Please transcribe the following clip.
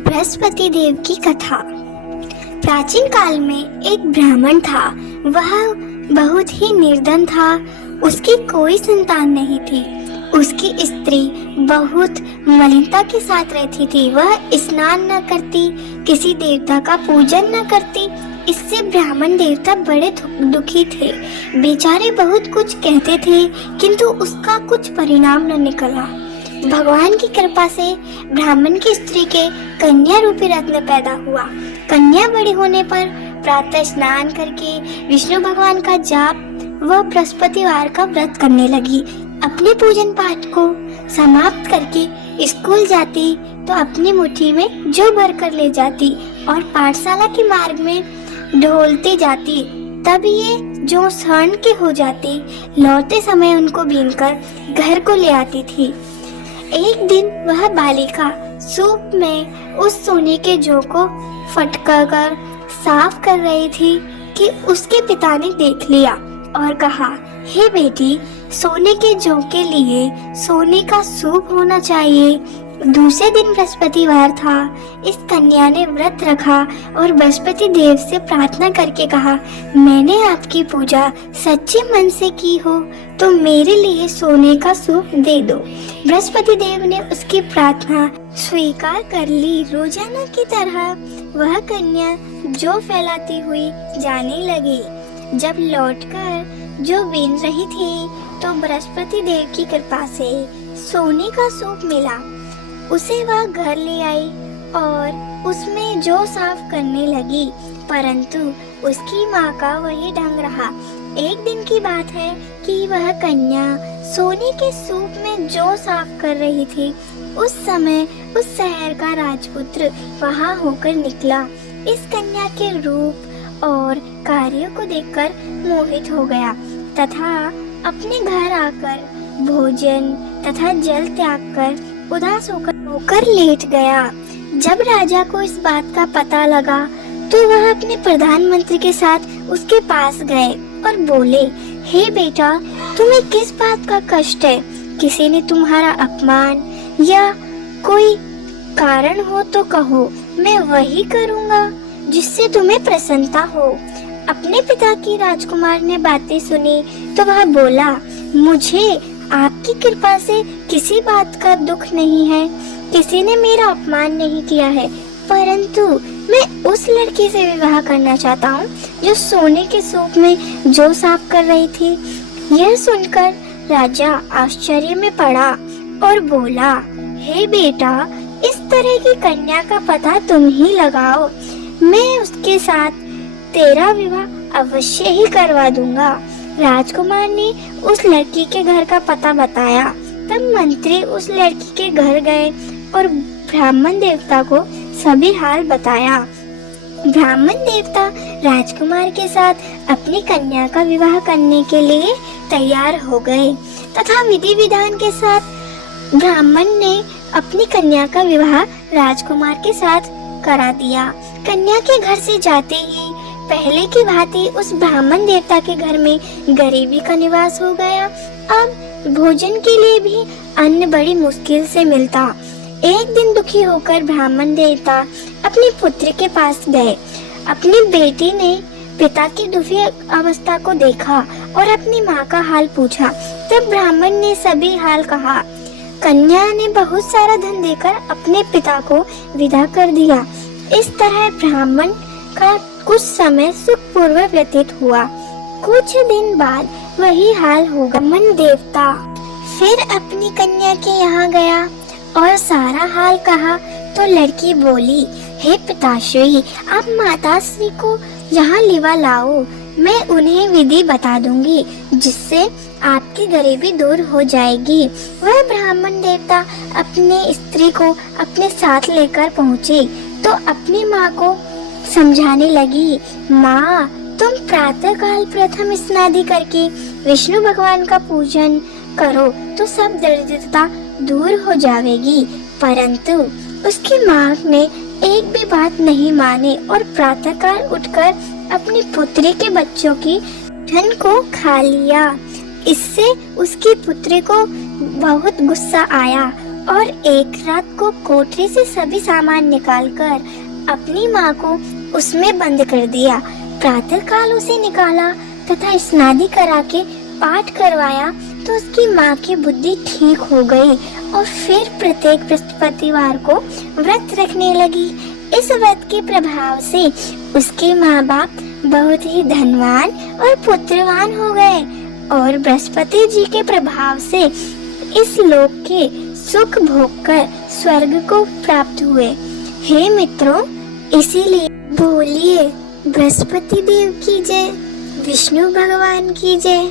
बृहस्पति देव की कथा। प्राचीन काल में एक ब्राह्मण था। वह बहुत ही निर्धन था। उसकी कोई संतान नहीं थी। उसकी स्त्री बहुत मलिनता के साथ रहती थी। वह स्नान न करती, किसी देवता का पूजन न करती। इससे ब्राह्मण देवता बड़े दुखी थे। बेचारे बहुत कुछ कहते थे, किंतु उसका कुछ परिणाम न निकला। भगवान की कृपा से ब्राह्मण की स्त्री के कन्या रूपी रत्न पैदा हुआ। कन्या बड़ी होने पर प्रातः स्नान करके विष्णु भगवान का जाप व बृहस्पतिवार का व्रत करने लगी। अपने पूजन पाठ को समाप्त करके स्कूल जाती तो अपनी मुट्ठी में जौ भर कर ले जाती और पाठशाला के मार्ग में ढोलती जाती। तब ये जौ स्वर्ण के हो जाती। लौटते समय उनको बीनकर घर को ले आती थी। एक दिन वह बालिका सूप में उस सोने के जौ को फटकर साफ कर रही थी कि उसके पिता ने देख लिया और कहा, हे बेटी, सोने के जौ के लिए सोने का सूप होना चाहिए। दूसरे दिन बृहस्पतिवार था। इस कन्या ने व्रत रखा और बृहस्पति देव से प्रार्थना करके कहा, मैंने आपकी पूजा सच्चे मन से की हो तो मेरे लिए सोने का सूप दे दो। बृहस्पति देव ने उसकी प्रार्थना स्वीकार कर ली। रोजाना की तरह वह कन्या जौ फैलाती हुई जाने लगी। जब लौटकर जौ बीन रही थी तो बृहस्पति देव की कृपा से सोने का सूप मिला। उसे वह घर ले आई और उसमें जौ साफ करने लगी, परंतु उसकी माँ का वही ढंग रहा। एक दिन की बात है कि वह कन्या सोने के सूप में जौ साफ कर रही थी। उस समय उस शहर का राजपुत्र वहां होकर निकला। इस कन्या के रूप और कार्यों को देखकर मोहित हो गया तथा अपने घर आकर भोजन तथा जल त्याग कर उदास होकर लेट गया। जब राजा को इस बात का पता लगा तो वह अपने प्रधानमंत्री के साथ उसके पास गए और बोले, हे बेटा, तुम्हें किस बात का कष्ट है? किसी ने तुम्हारा अपमान या कोई कारण हो तो कहो, मैं वही करूँगा जिससे तुम्हें प्रसन्नता हो। अपने पिता की राजकुमार ने बातें सुनी तो वह बोला, मुझे आपकी कृपा से किसी बात का दुख नहीं है। किसी ने मेरा अपमान नहीं किया है, परंतु मैं उस लड़की से विवाह करना चाहता हूँ जो सोने के सूप में जौ साफ कर रही थी। यह सुनकर राजा आश्चर्य में पड़ा और बोला, हे बेटा, इस तरह की कन्या का पता तुम ही लगाओ। मैं उसके साथ तेरा विवाह अवश्य ही करवा दूंगा। राजकुमार ने उस लड़की के घर का पता बताया। तब मंत्री उस लड़की के घर गए और ब्राह्मण देवता को सभी हाल बताया। ब्राह्मण देवता राजकुमार के साथ अपनी कन्या का विवाह करने के लिए तैयार हो गए तथा विधि विधान के साथ ब्राह्मण ने अपनी कन्या का विवाह राजकुमार के साथ करा दिया। कन्या के घर से जाते ही पहले की भांति उस ब्राह्मण देवता के घर में गरीबी का निवास हो गया। अब भोजन के लिए भी अन्न बड़ी मुश्किल से मिलता। एक दिन दुखी होकर ब्राह्मण देवता अपनी पुत्री के पास गए। अपनी बेटी ने पिता की दुखी अवस्था को देखा और अपनी माँ का हाल पूछा। तब ब्राह्मण ने सभी हाल कहा। कन्या ने बहुत सारा धन देकर अपने पिता को विदा कर दिया। इस तरह ब्राह्मण का कुछ समय सुखपूर्वक व्यतीत हुआ। कुछ दिन बाद वही हाल होगा। ब्राह्मण देवता फिर अपनी कन्या के यहाँ गया और सारा हाल कहा तो लड़की बोली, हे पिताश्री, आप माताश्री को यहाँ लिवा लाओ। मैं उन्हें विधि बता दूंगी जिससे आपकी गरीबी दूर हो जाएगी। वह ब्राह्मण देवता अपनी स्त्री को अपने साथ लेकर पहुँचे तो अपनी माँ को समझाने लगी, माँ, तुम प्रातः काल प्रथम स्नादि करके विष्णु भगवान का पूजन करो तो सब दरिद्रता दूर हो जाएगी। परंतु उसकी माँ ने एक भी बात नहीं मानी और प्रातः काल उठकर अपनी पुत्री के बच्चों की धन को खा लिया। इससे उसकी पुत्री को बहुत गुस्सा आया और एक रात को कोठरी से सभी सामान निकालकर अपनी माँ को उसमें बंद कर दिया। प्रातःकाल उसे निकाला तथा स्नादि करा के पाठ करवाया तो उसकी माँ की बुद्धि ठीक हो गई और फिर प्रत्येक बृहस्पतिवार को व्रत रखने लगी। इस व्रत के प्रभाव से उसके माँ बाप बहुत ही धनवान और पुत्रवान हो गए और बृहस्पति जी के प्रभाव से इस लोक के सुख भोग कर स्वर्ग को प्राप्त हुए। हे मित्रों, इसीलिए बोलिए बृहस्पति देव की जय, विष्णु भगवान की जय।